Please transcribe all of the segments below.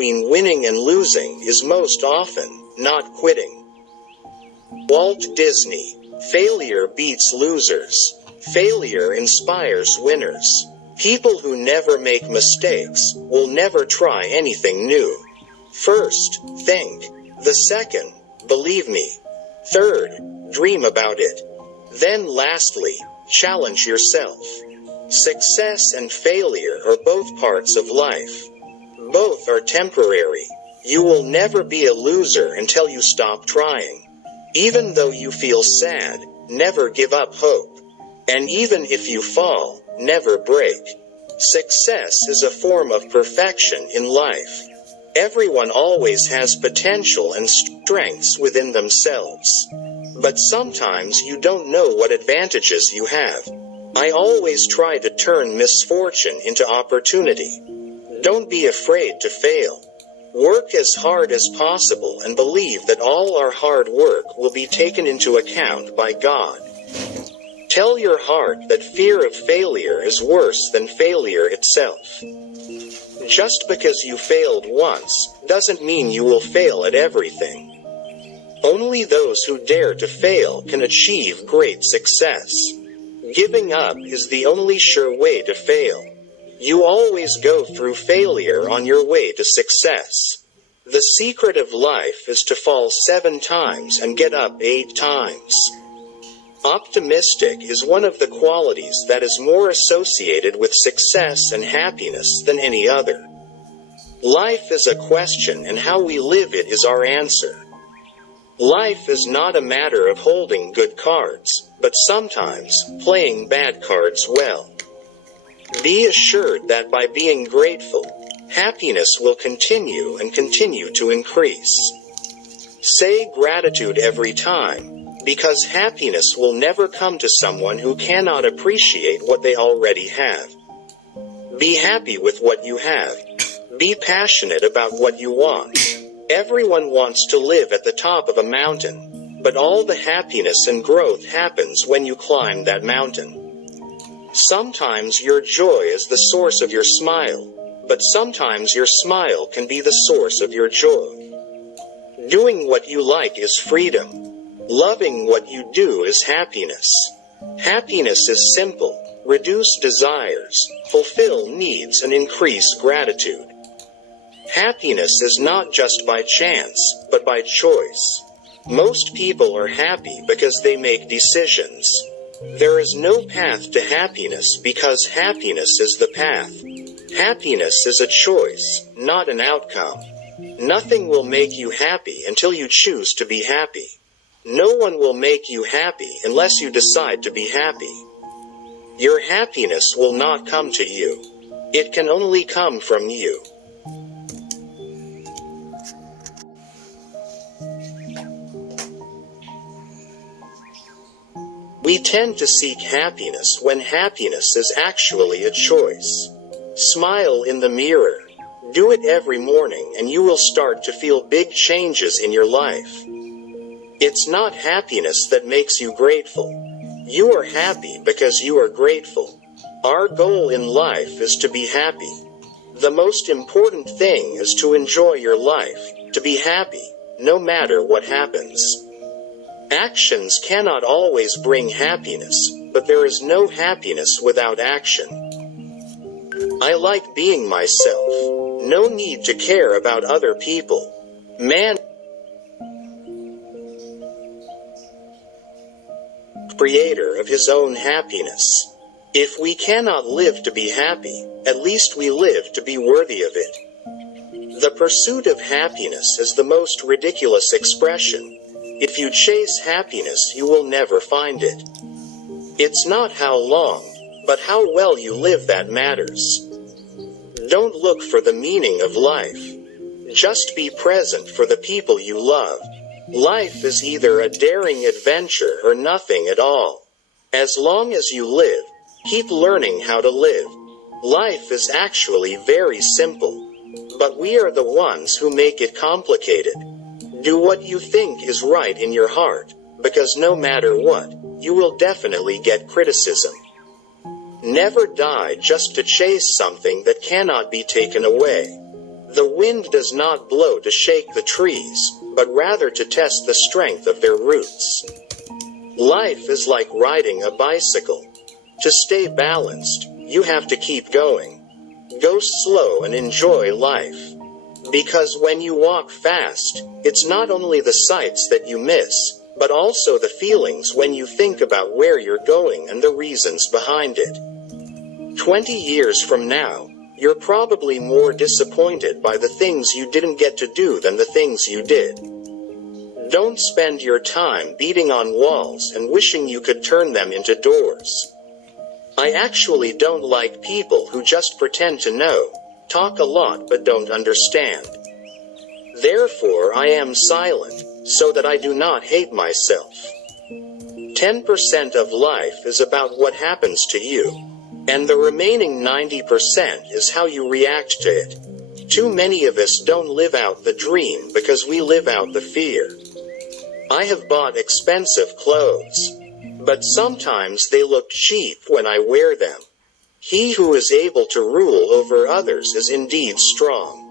between winning and losing is most often not quitting. Walt Disney. Failure beats losers. Failure inspires winners. People who never make mistakes will never try anything new. First, think. The second, believe me. Third, dream about it. Then lastly, challenge yourself. Success and failure are both parts of life. Both are temporary. You will never be a loser until you stop trying. Even though you feel sad, never give up hope. And even if you fall, never break. Success is a form of perfection in life. Everyone always has potential and strengths within themselves. But sometimes you don't know what advantages you have. I always try to turn misfortune into opportunity. Don't be afraid to fail. Work as hard as possible and believe that all our hard work will be taken into account by God. Tell your heart that fear of failure is worse than failure itself. Just because you failed once doesn't mean you will fail at everything. Only those who dare to fail can achieve great success. Giving up is the only sure way to fail. You always go through failure on your way to success. The secret of life is to fall 7 times and get up 8 times. Optimistic is one of the qualities that is more associated with success and happiness than any other. Life is a question and how we live it is our answer. Life is not a matter of holding good cards, but sometimes playing bad cards well. Be assured that by being grateful, happiness will continue and continue to increase. Say gratitude every time, because happiness will never come to someone who cannot appreciate what they already have. Be happy with what you have. Be passionate about what you want. Everyone wants to live at the top of a mountain, but all the happiness and growth happens when you climb that mountain. Sometimes your joy is the source of your smile, but sometimes your smile can be the source of your joy. Doing what you like is freedom. Loving what you do is happiness. Happiness is simple. Reduce desires, fulfill needs, and increase gratitude. Happiness is not just by chance, but by choice. Most people are happy because they make decisions. There is no path to happiness because happiness is the path. Happiness is a choice, not an outcome. Nothing will make you happy until you choose to be happy. No one will make you happy unless you decide to be happy. Your happiness will not come to you. It can only come from you. We tend to seek happiness when happiness is actually a choice. Smile in the mirror. Do it every morning and you will start to feel big changes in your life. It's not happiness that makes you grateful. You are happy because you are grateful. Our goal in life is to be happy. The most important thing is to enjoy your life, to be happy, no matter what happens. Actions cannot always bring happiness, but there is no happiness without action. I like being myself. No need to care about other people. Man creator of his own happiness. If we cannot live to be happy, at least we live to be worthy of it. The pursuit of happiness is the most ridiculous expression. If you chase happiness, you will never find it. It's not how long, but how well you live that matters. Don't look for the meaning of life. Just be present for the people you love. Life is either a daring adventure or nothing at all. As long as you live, keep learning how to live. Life is actually very simple. But we are the ones who make it complicated. Do what you think is right in your heart, because no matter what, you will definitely get criticism. Never die just to chase something that cannot be taken away. The wind does not blow to shake the trees, but rather to test the strength of their roots. Life is like riding a bicycle. To stay balanced, you have to keep going. Go slow and enjoy life. Because when you walk fast, it's not only the sights that you miss, but also the feelings when you think about where you're going and the reasons behind it. 20 years from now, you're probably more disappointed by the things you didn't get to do than the things you did. Don't spend your time beating on walls and wishing you could turn them into doors. I actually don't like people who just pretend to know, talk a lot but don't understand. Therefore I am silent, so that I do not hate myself. 10% of life is about what happens to you, and the remaining 90% is how you react to it. Too many of us don't live out the dream because we live out the fear. I have bought expensive clothes, but sometimes they look cheap when I wear them. He who is able to rule over others is indeed strong.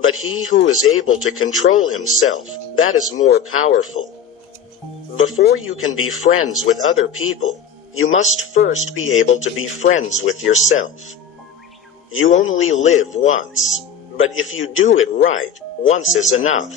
But he who is able to control himself, that is more powerful. Before you can be friends with other people, you must first be able to be friends with yourself. You only live once, but if you do it right, once is enough.